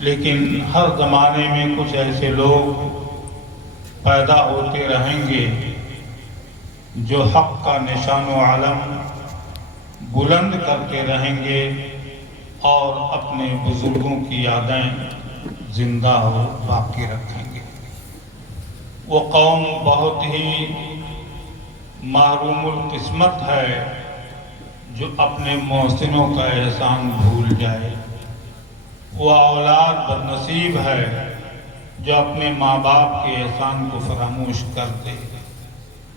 لیکن ہر زمانے میں کچھ ایسے لوگ پیدا ہوتے رہیں گے جو حق کا نشان و علم بلند کرتے رہیں گے اور اپنے بزرگوں کی یادیں زندہ و باقی رکھیں گے۔ وہ قوم بہت ہی محروم القسمت ہے جو اپنے محسنوں کا احسان بھول جائے۔ وہ اولاد بدنصیب ہے جو اپنے ماں باپ کے احسان کو فراموش کر دے۔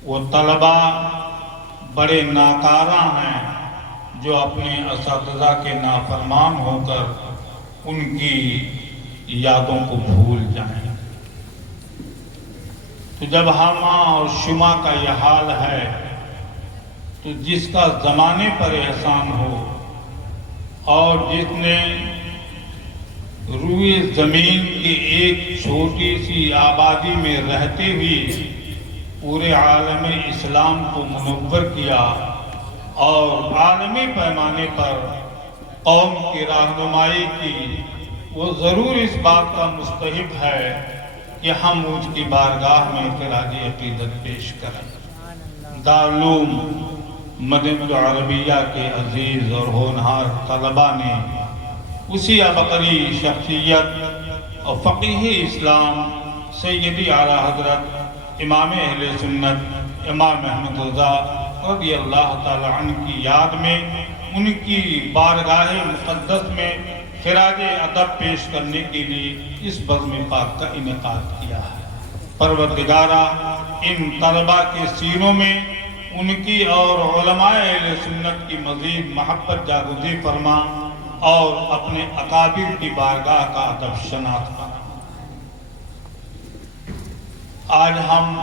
وہ طلبہ بڑے ناکارہ ہیں جو اپنے اساتذہ کے نافرمان ہو کر ان کی یادوں کو بھول جائیں۔ تو جب ہمہ اور شمع کا یہ حال ہے تو جس کا زمانے پر احسان ہو اور جس نے روئے زمین کی ایک چھوٹی سی آبادی میں رہتے ہوئے پورے عالم اسلام کو منور کیا اور عالمی پیمانے پر قوم کی رہنمائی کی، وہ ضرور اس بات کا مستحق ہے کہ ہم اس کی بارگاہ میں خراج عقیدت پیش کریں۔ دارالعلوم مدینہ العربیہ کے عزیز اور ہونہار طلباء نے اسی عبقری شخصیت اور فقیہ اسلام سیدی اعلیٰ حضرت امام اہل سنت امام احمد رضا رضی اللہ تعالی عنہ کی یاد میں ان کی بارگاہ مقدس میں خراج ادب پیش کرنے کے لیے اس بزم پاک کا انعقاد کیا ہے۔ پروردگارہ ان طلباء کے سینوں میں ان کی اور علماء اہل سنت کی مزید محبت جاگزی فرما اور اپنے اکابر کی بارگاہ کا ادب شناس فرما۔ آج ہم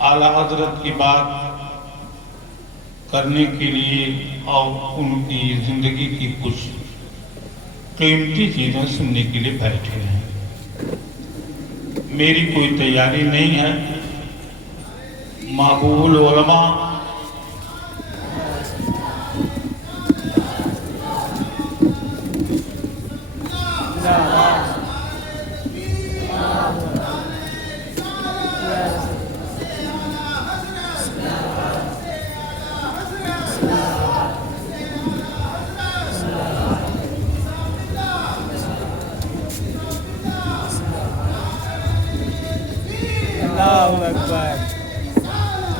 اعلیٰ حضرت کی بات کرنے کے لیے اور ان کی زندگی کی کچھ قیمتی چیزیں سننے کے لیے بیٹھے ہیں۔ میری کوئی تیاری نہیں ہے۔ محبوب العلماء اللہ اکبر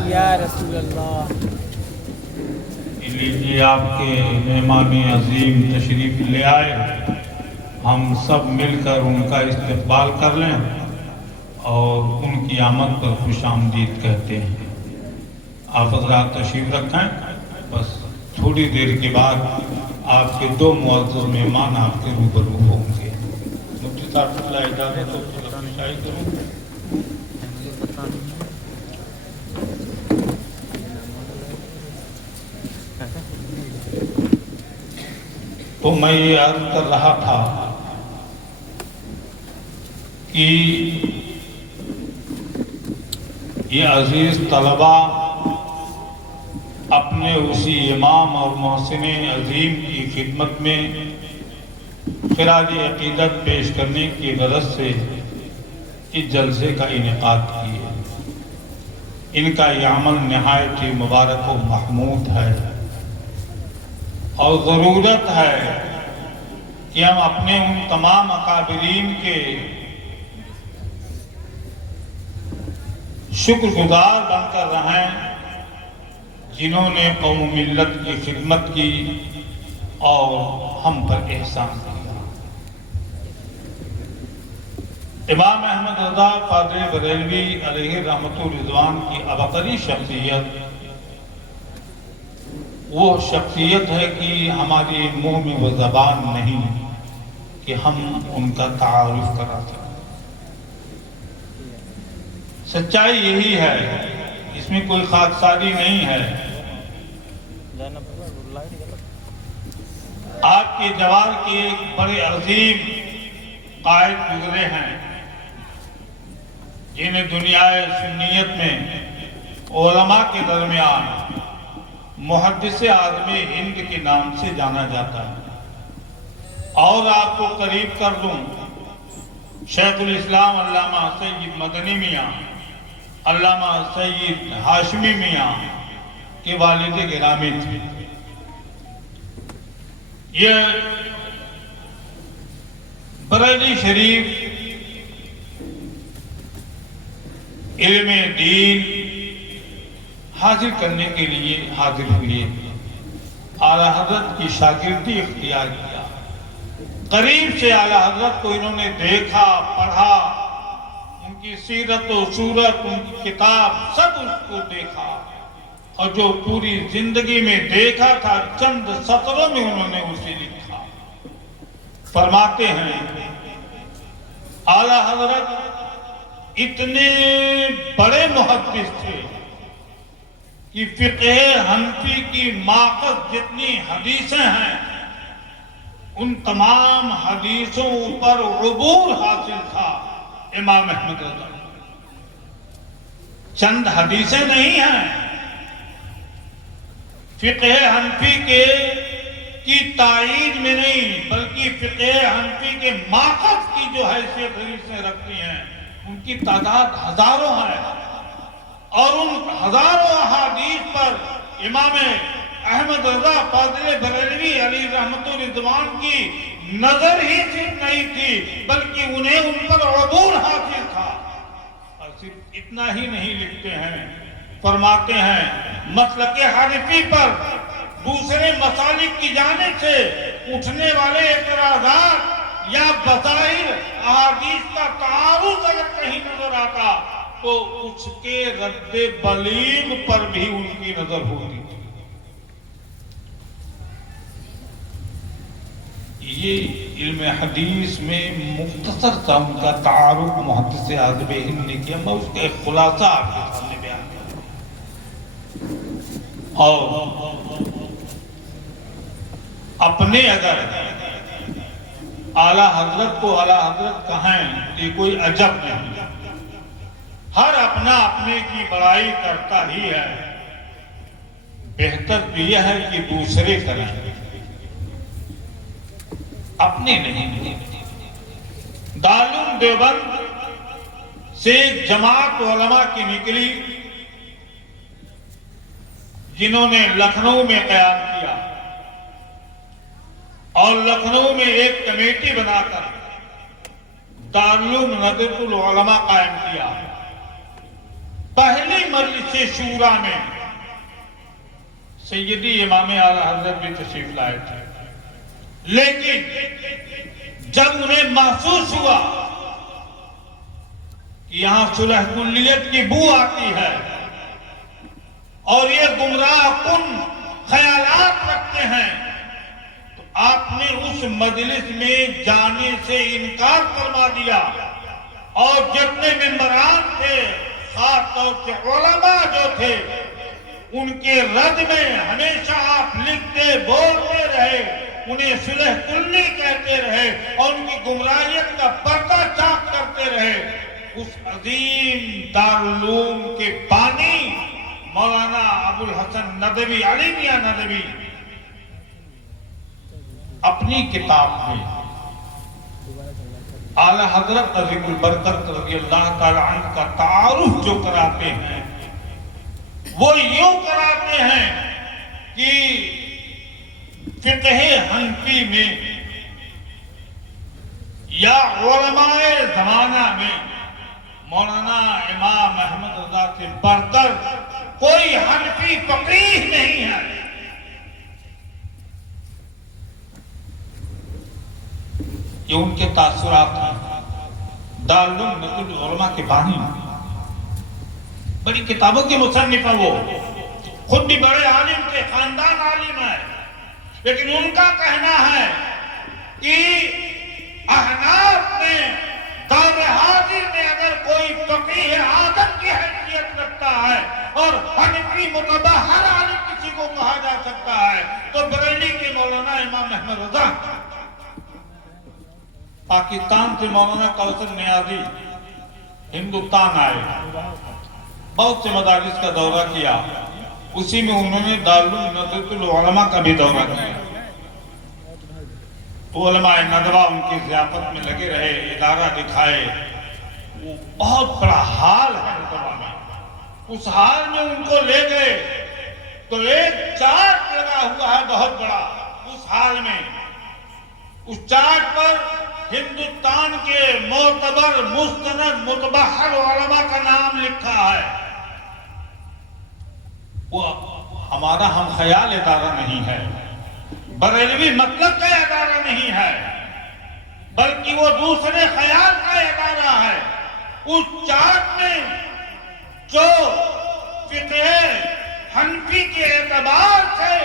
یا رسول اللہ۔ لیجیے آپ کے مہمان عظیم تشریف لے آئے، ہم سب مل کر ان کا استقبال کر لیں اور ان کی آمد پر خوش آمدید کہتے ہیں۔ آپ حضرات تشریف رکھیں، بس تھوڑی دیر کے بعد آپ کے دو معزز مہمان آپ کے روبرو ہوں گے۔ مفتی صاحب اللہ اجازت ہو تو شاہی کروں۔ تو میں یہ عرض کر رہا تھا کہ یہ عزیز طلباء اپنے اسی امام اور محسن عظیم کی خدمت میں خراج عقیدت پیش کرنے کی غرض سے اس جلسے کا انعقاد کیے۔ ان کا یہ عمل نہایت ہی مبارک و محمود ہے اور ضرورت ہے کہ ہم اپنے ان تمام اکابرین کے شکر گزار بن کر رہیں جنہوں نے قوم ملت کی خدمت کی اور ہم پر احسان کیا۔ امام احمد رضا فاضل بریلوی علیہ رحمت الرضوان کی عبقری شخصیت وہ شخصیت ہے کہ ہماری منہ میں وہ زبان نہیں کہ ہم ان کا تعارف کرا سکیں۔ سچائی یہی ہے، اس میں کوئی خاکساری نہیں ہے۔ آپ کے جوار کے ایک بڑے عظیم قائد گزرے ہیں جنہیں دنیا سنیت میں علماء کے درمیان محدث اعظم ہند کے نام سے جانا جاتا ہے۔ اور آپ کو قریب کر دوں، شیخ الاسلام علامہ سید مدنی میاں، علامہ سید ہاشمی میاں کے والد گرامی تھے۔ یہ بریلی شریف علم دین حاصل کرنے کے لیے حاضر ہوئے، اعلیٰ حضرت کی شاگردی اختیار کیا، قریب سے اعلیٰ حضرت کو انہوں نے دیکھا، پڑھا، ان کی سیرت و صورت، ان کی کتاب سب اس کو دیکھا، اور جو پوری زندگی میں دیکھا تھا چند سطروں میں انہوں نے اسے لکھا۔ فرماتے ہیں اعلیٰ حضرت اتنے بڑے محدث تھے کہ فقہ حنفی کی ماخذ جتنی حدیثیں ہیں ان تمام حدیثوں پر عبور حاصل تھا امام احمد رضا۔ چند حدیثیں نہیں ہیں، فقہ حنفی کی تائید میں نہیں بلکہ فقہ حنفی کے ماخذ کی جو حیثیت حدیثیں رکھتی ہیں ان کی تعداد ہزاروں ہے، اور ان ہزاروں احادیث پر امام احمد رضا فاضل بریلوی علی رحمت و رضوان کی نظر ہی صرف نہیں تھی بلکہ انہیں ان پر عبور حاصل تھا۔ اور صرف اتنا ہی نہیں لکھتے ہیں، فرماتے ہیں مسلک حنفی پر دوسرے مسالک کی جانب سے اٹھنے والے اعتراضات یا بظاہر احادیث کا تعارض اگر کہیں نظر آتا تو اس کے رد بلیغ پر بھی ان کی نظر ہوتی تھی۔ یہ علم حدیث میں مختصر سا ان کا تعارف محدث اعظم ہند نے کیا، میں اس کا ایک خلاصہ آپ کے سامنے بیان کروں۔ اور اپنے اگر اعلیٰ حضرت کو اعلیٰ حضرت کہیں یہ کوئی عجب نہیں، ہر اپنا اپنے کی بڑائی کرتا ہی ہے، بہتر تو یہ ہے کہ دوسرے کریں، اپنے نہیں۔ دارالعلوم دیوبند سے جماعت علماء کی نکلی جنہوں نے لکھنؤ میں قیام کیا اور لکھنؤ میں ایک کمیٹی بنا کر دارالعلوم ندوۃ العلماء قائم کیا۔ پہلی مجلس شورا میں سیدی امام اعلیٰ حضرت بھی تشریف لائے تھے، لیکن جب انہیں محسوس ہوا کہ یہاں صلح کلیت کی بو آتی ہے اور یہ گمراہ کن خیالات رکھتے ہیں، تو آپ نے اس مجلس میں جانے سے انکار فرما دیا، اور جتنے ممبران تھے خاص طور سے علماء جو تھے ان کے رد میں ہمیشہ آپ لکھتے بولتے رہے، انہیں صلح کلی کہتے رہے اور ان کی گمراہیت کا پردہ چاک کرتے رہے۔ اس عظیم دارالعلوم کے بانی مولانا ابو الحسن ندوی، علی میاں ندوی، اپنی کتاب میں اعلیٰ حضرت عظیم البرکت رضی اللہ تعالی عنہ کا تعارف جو کراتے ہیں وہ یوں کراتے ہیں کہ فقہ حنفی میں یا علماء زمانہ میں مولانا امام احمد رضا سے بڑھ کر کوئی حنفی فقیہ نہیں ہے۔ یہ ان کے تاثرات ہیں۔ دارالعلوم ندوۃ العلماء کے بانی، بڑی کتابوں کے مصنف ہیں، وہ خود بھی بڑے عالم تھے، خاندان عالم ہے، لیکن ان کا کہنا ہے کہ احناف میں دور حاضر میں اگر کوئی فقیہ اعظم کی حیثیت رکھتا ہے اور حنفی متبع ہر عالم کسی کو کہا جا سکتا ہے تو بریلی کے مولانا امام احمد رضا، پاکستان سے مولانا کوثر نیازی ہندوستان آئے، بہت سے مدارس کا دورہ کیا، اسی میں انہوں نے دارالعلوم ندوۃ العلماء کا بھی دورہ کیا۔ تو علماء ندوہ ان کی ضیافت میں لگے رہے، ادارہ دکھائے. وہ بہت بڑا ہال ہے ندوہ میں. اس ہال میں ان کو لے گئے تو ایک چارٹ لگا ہوا ہے بہت بڑا اس ہال میں. اس چارٹ پر ہندوستان کے معتبر مستند متبحر علماء کا نام لکھا ہے. وہ ہمارا ہم خیال ادارہ نہیں ہے، بریلوی مطلب کا ادارہ نہیں ہے، بلکہ وہ دوسرے خیال کا ادارہ ہے. اس چارٹ میں جو فقہ حنفی کے اعتبار سے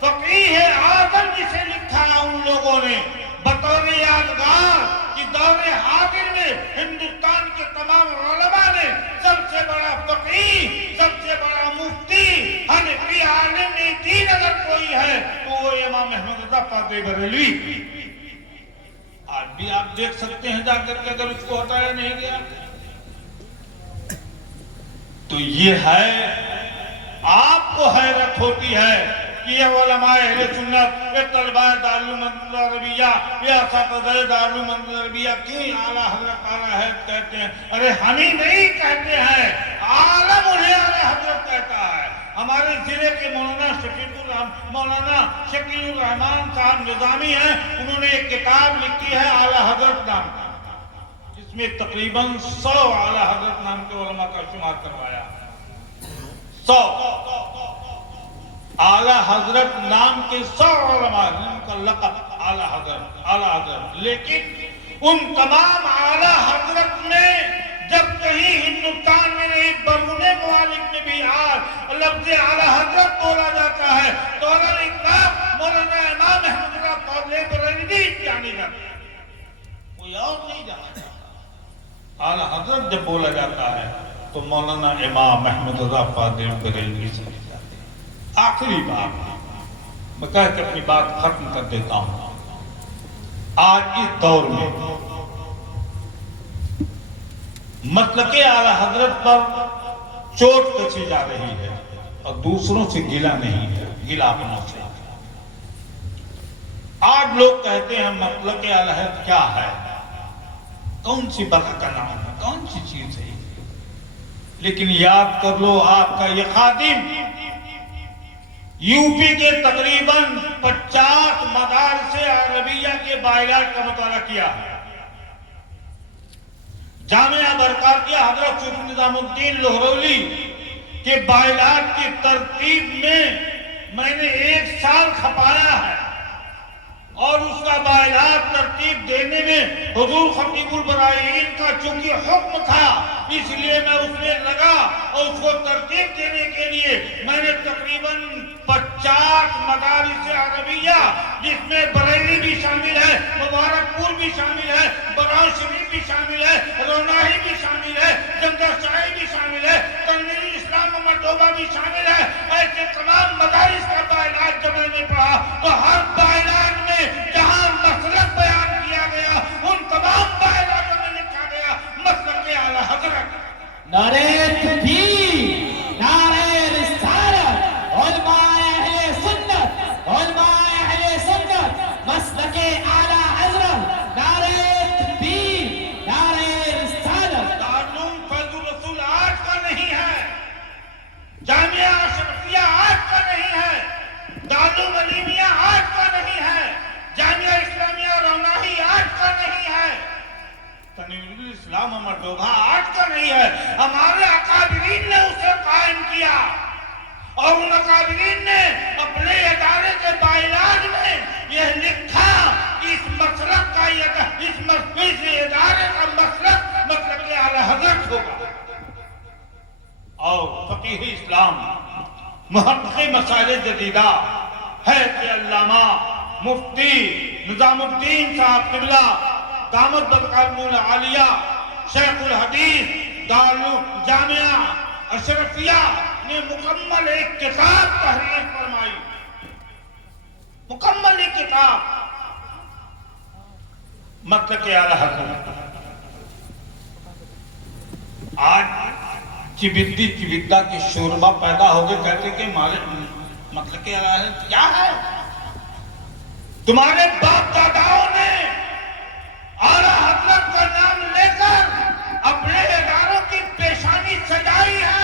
فقیہ اعظم جسے لکھا ہے ان لوگوں نے بطور یادگار کہ دور حاضر میں ہندوستان کے تمام علماء نے سب سے بڑا فقیہ، سب سے بڑا مفتی، حنفی عالم دین اگر کوئی ہے تو وہ امام احمد رضا قاضی بریلوی. آج بھی آپ دیکھ سکتے ہیں جا کر کے اگر اس کو ہٹایا نہیں گیا تو یہ ہے. آپ کو حیرت ہوتی ہے کہ یہ علماء اہل سنت، یہ طلباء دارالعلوم عربیہ، یہ اساتذہ دارالعلوم عربیہ کیوں اعلیٰ حضرت اعلیٰ حضرت کہتے ہیں؟ ارے ہم ہی نہیں کہتے ہیں، عالم انہیں اعلیٰ حضرت کہتا ہے. ہمارے ضلع کے مولانا شکیل الرحمان صاحب نظامی ہیں، انہوں نے ایک کتاب لکھی ہے اعلیٰ حضرت نام، جس میں تقریباً 100 اعلیٰ حضرت نام کے علماء کا شمار کروایا. 100 اعلیٰ حضرت نام کے 100 علماء جن کا لقب اعلیٰ حضرت. لیکن ان تمام اعلیٰ حضرت میں جب کہیں ہندوستان میں نہیں بیرون ممالک میں بھی لفظ اعلیٰ حضرت بولا جاتا ہے تو مولانا امام احمد رضا قاضی بریلوی جانی جاتا ہے، کوئی اور نہیں جانتا. اعلیٰ حضرت جب بولا جاتا ہے تو مولانا امام احمد رضا قاضی بریلوی سے جاتے ہیں. آخری بات میں کہہ کے اپنی بات ختم کر دیتا ہوں. آج اس دور میں مسلک اعلیٰ حضرت پر چوٹ کسی جا رہی ہے اور دوسروں سے گلا نہیں ہے، گلا اپنوں سے. آج لوگ کہتے ہیں مسلک اعلیٰ حضرت کیا ہے، کون سی بلا کا نام ہے، کون سی چیز ہے. لیکن یاد کر لو آپ کا یہ خادم یو پی کے تقریباً 50 مدارس عربیہ کے بائیلاٹ کا مطالعہ کیا ہے. جامعہ برکاتیہ حضرت صوفی نظام الدین لہرولی کے بائیلاٹ کی ترتیب میں نے 1 سال کھپایا ہے اور اس کا بائیلاٹ ترتیب دینے میں حضور خطیب البراہین کا چونکہ حکم تھا اس لیے میں اس میں لگا اور اس کو ترتیب دینے کے لیے میں نے تقریباً 50 مدارس عربیہ جس میں بریلی بھی شامل ہے، مبارک پور بھی شامل ہے، براؤ شریف بھی شامل ہے، روناہی بھی شامل ہے، جنگل شاہی بھی شامل ہے، تنویر اسلام مردوبہ بھی شامل ہے. ایسے تمام مدارس کا بائیلاٹ جب میں نے پڑھا تو ہر بائیلاٹ میں جہاں مسلک بیان کیا گیا ان تمام بائیلاٹوں میں لکھا گیا مسلک اعلیٰ حضرت. نعرہ تکبیر، نعرہ رسالت، علماء اہل سنت، علماء اہل سنت، مسلک اعلیٰ حضرت، نعرہ تکبیر، نعرہ رسالت. دارالعلوم فیض الرسول آج کا نہیں ہے، جامعہ اشرفیہ آج کا نہیں ہے، دارالعلوم علیمیہ آج کا نہیں ہے، جامعہ اسلامیہ روناہی آج کا نہیں ہے، تنویر الاسلام مردوبہ آج کا نہیں ہے. ہمارے اکابرین نے اسے قائم کیا اور ان اکابرین نے اپنے ادارے کے بائیلاٹ میں یہ لکھا کہ اس مسلک کا اس ادارے کا مسلک اعلیٰ حضرت ہوگا. اور فقیہ اسلام محقق مسائل جدیدہ حیث علامہ مفتی نظام الدین صاحب قبلہ دامت برکاتہ العالیہ شیخ الحدیث جامعہ اشرفیہ نے مکمل ایک کتاب تحریر فرمائی، مکمل ایک کتاب مسلک اعلیٰ حضرت. آج چبدا کے شوربہ پیدا ہو گئے، کہتے کہ مسلک اعلیٰ حضرت کیا ہے. تمہارے باپ داداؤں نے اعلیٰ حضرت کا نام لے کر اپنے اداروں کی پیشانی سجائی ہے.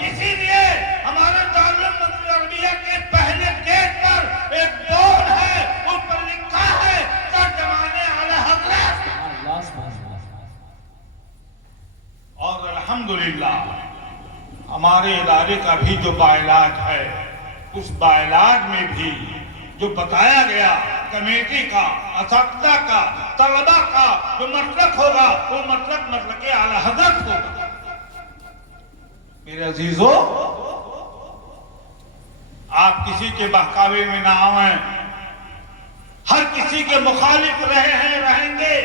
اسی لیے ہمارے دارالعلوم عربیہ کے پہلے گیٹ پر ایک بورڈ ہے, اس پر لکھا ہے ترجمان اعلیٰ حضرت. اور الحمدللہ ہمارے ادارے کا بھی جو باعلاج ہے, اس باعلاج میں بھی جو بتایا گیا کمیٹی کا, اساتذہ کا, طلبہ کا جو مسلک ہوگا وہ مسلک اعلیٰ حضرت ہوگا. میرے عزیزو, آپ کسی کے بہکاوے میں نہ آئیں, ہر کسی کے مخالف رہے ہیں, رہیں گے.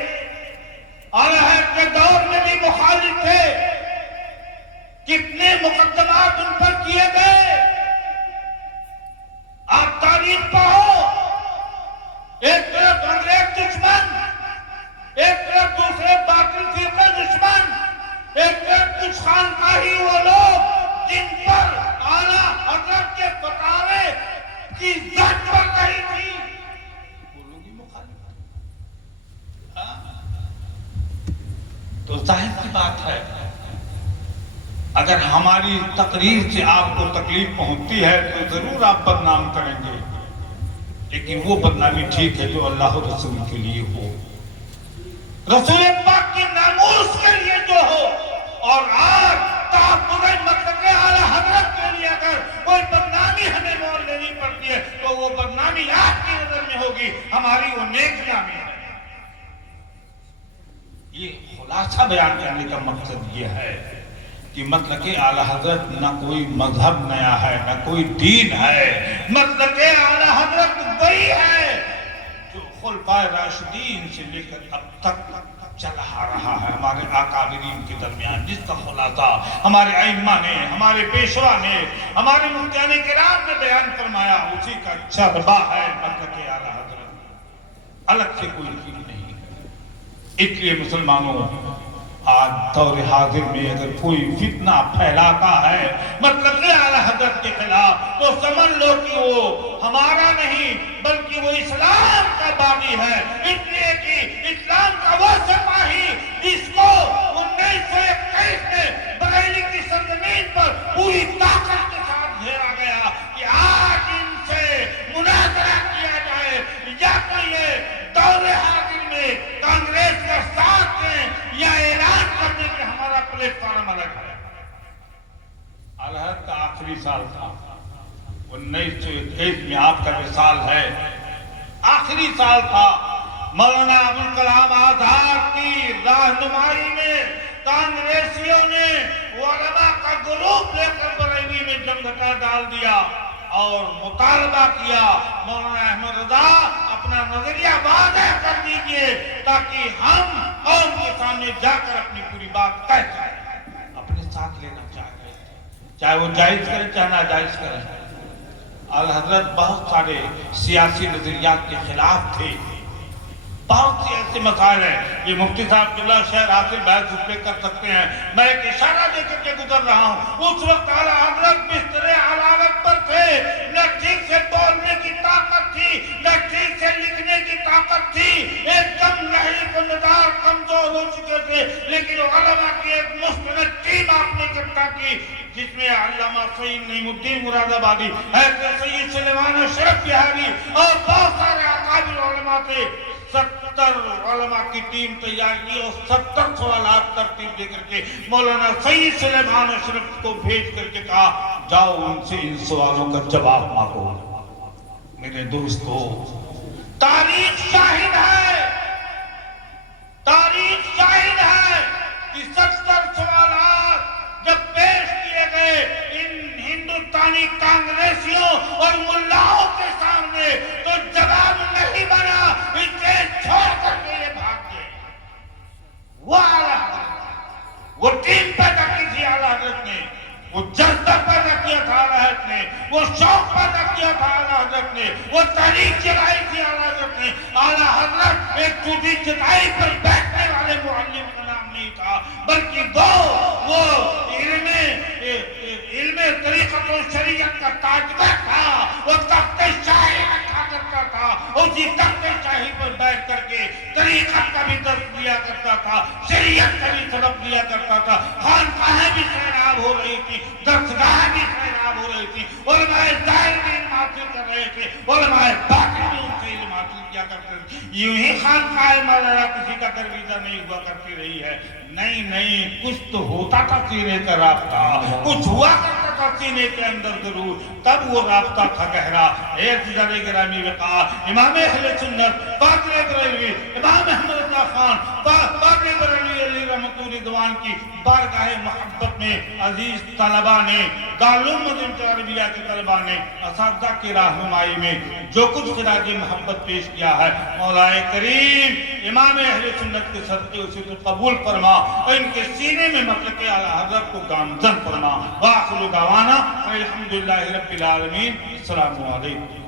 اعلیٰ حضرت کے دور میں بھی مخالف تھے, کتنے مقدمات ان پر کیے گئے. آپ تاریخ پڑھو, ایک طرف انگریز دشمن, ایک طرف دوسرے باطل فرقہ دشمن, ایک طرف کچھ خانقاہی وہ لوگ جن پر اعلیٰ حضرت کے فتاوے کی زد پڑ رہی تھی, وہ لوگ ہی مخالف. تو ظاہر سی بات ہے, اگر ہماری تقریر سے آپ کو تکلیف پہنچتی ہے تو ضرور آپ بدنام کریں گے, لیکن وہ بدنامی ٹھیک ہے جو اللہ و رسول کے لیے ہو, رسول پاک کی ناموس کے لیے جو ہو. اور آج تحفظ مسلک اعلیٰ حضرت کے لیے اگر کوئی بدنامی ہمیں مول لینی پڑتی ہے تو وہ بدنامی آپ کی نظر میں ہوگی, ہماری وہ نیک نامی ہے. یہ خلاصہ بیان کرنے کا مقصد یہ ہے کہ مسلک اعلیٰ حضرت نہ کوئی مذہب نیا ہے, نہ کوئی دین ہے. مسلک اعلیٰ حضرت وہی ہے جو خلفائے راشدین سے لے کر اب تک چلا آ رہا ہے ہمارے اکابرین کے درمیان, جس کا خلاصہ ہمارے ائمہ نے, ہمارے پیشوا نے, ہمارے مفتیان کرام نے بیان فرمایا, اسی کا چربہ ہے مسلک اعلیٰ حضرت. الگ سے کوئی چیز نہیں ہے. اس لیے مسلمانوں, آج دور حاضر میں اگر کوئی فتنہ پھیلاتا ہے مطلب اعلیٰ حضرت کے خلاف, تو سمجھ لو کہ وہ ہمارا نہیں بلکہ وہ اسلام کا باغی ہے. اس لیے کہ اسلام کا وہ سپاہی جس کو 1921 میں بریلی کی سرزمین پر پوری طاقت کے ساتھ گھیرا گیا کہ آج ان سے مناظرہ کیا جائے, یا تو یہ دور حاضر میں کانگریس کا ساتھ دیں یا اعلان کر دیں کہ ہمارا پلیٹ فارم الگ ہے. اعلیٰ حضرت کا آخری سال تھا, 1921 میں آپ کا وصال ہے, آخری سال تھا. مولانا ابوالکلام آزاد کی رہنمائی میں کانگریسیوں نے علماء کا گروپ لے کر بریلی میں جمگھٹا ڈال دیا اور مطالبہ کیا, مولانا احمد رضا اپنا نظریہ واضح کر دیجئے تاکہ ہم قوم کے سامنے جا کر اپنی پوری بات کہہ جائیں. اپنے ساتھ لینا چاہتے ہیں, چاہے وہ جائز کریں چاہے ناجائز کریں. اعلیٰ حضرت بہت سارے سیاسی نظریات کے خلاف تھے, بہت سی ایسے مسائل ہیں. یہ مفتی صاحب قبلہ شہر حاصل بحث اس پہ کر سکتے ہیں, میں ایک اشارہ دے کر کے گزر رہا ہوں. اس وقت اعلیٰ حضرت بستر حالت پر تھے, نہ ٹھیک سے بولنے کی طاقت تھی, نہ ٹھیک سے لکھنے کی طاقت تھی, ایک دم لہی و ندار کمزور ہو چکے تھے. لیکن علماء کی ایک مستند ٹیم آپ نے اکٹھا کی جس میں علامہ سید نعیم الدین مراد آبادی, حضرت سید سلیمان اشرف بہاری اور بہت سارے اکابر علماء تھے. 70 علماء کی ٹیم تیار کی اور 70 سوالات ترتیب دے کر کے مولانا سید سلیمان اشرف کو بھیج کر کے کہا جاؤ ان سے ان سوالوں کا جواب مانگو. میرے دوستو, تاریخ شاہد ہے, تاریخ شاہد ہے کہ 70 سوالات جب پیش کیے گئے ان ہندوستانی کانگریسیوں اور ملاؤں کے سامنے تو جواب نہیں بنا, اسے چھوڑ کر کے یہ بھاگ گئے. وہ اعلیٰ حضرت, وہ ٹیم پیدا کی تھی اعلیٰ حضرت نے, وہ جذبہ پیدا کیا تھا اعلیٰ حضرت نے, وہ شوق پیدا کیا تھا اعلیٰ حضرت نے, وہ تحریک چلائی تھی اعلیٰ حضرت نے. اعلیٰ حضرت ایک ٹوٹی چٹائی پر بیٹھنے والے معلم کا نام نہیں تھا, بلکہ وہ علم طریقت و شریعت کا تاجور تھا. وہ تخت شاہی رکھا کرتا تھا, اسی تخت شاہی پر بیٹھ کر کے طریقت کا بھی درس دیا کرتا تھا، شریعت کا بھی سبق دیا کرتا تھا، خانقاہیں بھی سیراب ہو رہی تھی، درسگاہیں بھی سیراب ہو رہی تھی، علماء ظاہر بھی علم حاصل کر رہے تھے، علماء باطن بھی ان سے علم حاصل کیا کرتے تھے۔ یوں ہی خانقاہ مولانا کسی کا درویزہ نہیں ہوا کرتی رہی ہے، نہیں کچھ تو ہوتا تھا سینے کا رابطہ، کچھ ہوا کرتا تھا سینے کے اندر ضرور، تب وہ رابطہ تھا گہرا۔ ایک جزر گرامی وقار امام اہل سنت باقر بریلوی امام احمد اللہ خان باقر بریلوی علی رحمۃ رضوان کی بارگاہ محبت میں عزیز طلباء نے، دارالعلوم مدینہ عربیہ کے طلباء نے اساتذہ کی رہنمائی میں جو کچھ خراج محبت پیش کیا ہے، مولا کریم امام اہل سنت کے صدقے اسے تو قبول فرما اور ان کے سینے میں مطلق اعلی حضرت کو گامزن فرما۔ وآخر دعوانا الحمدللہ رب العالمین۔ السلام علیکم۔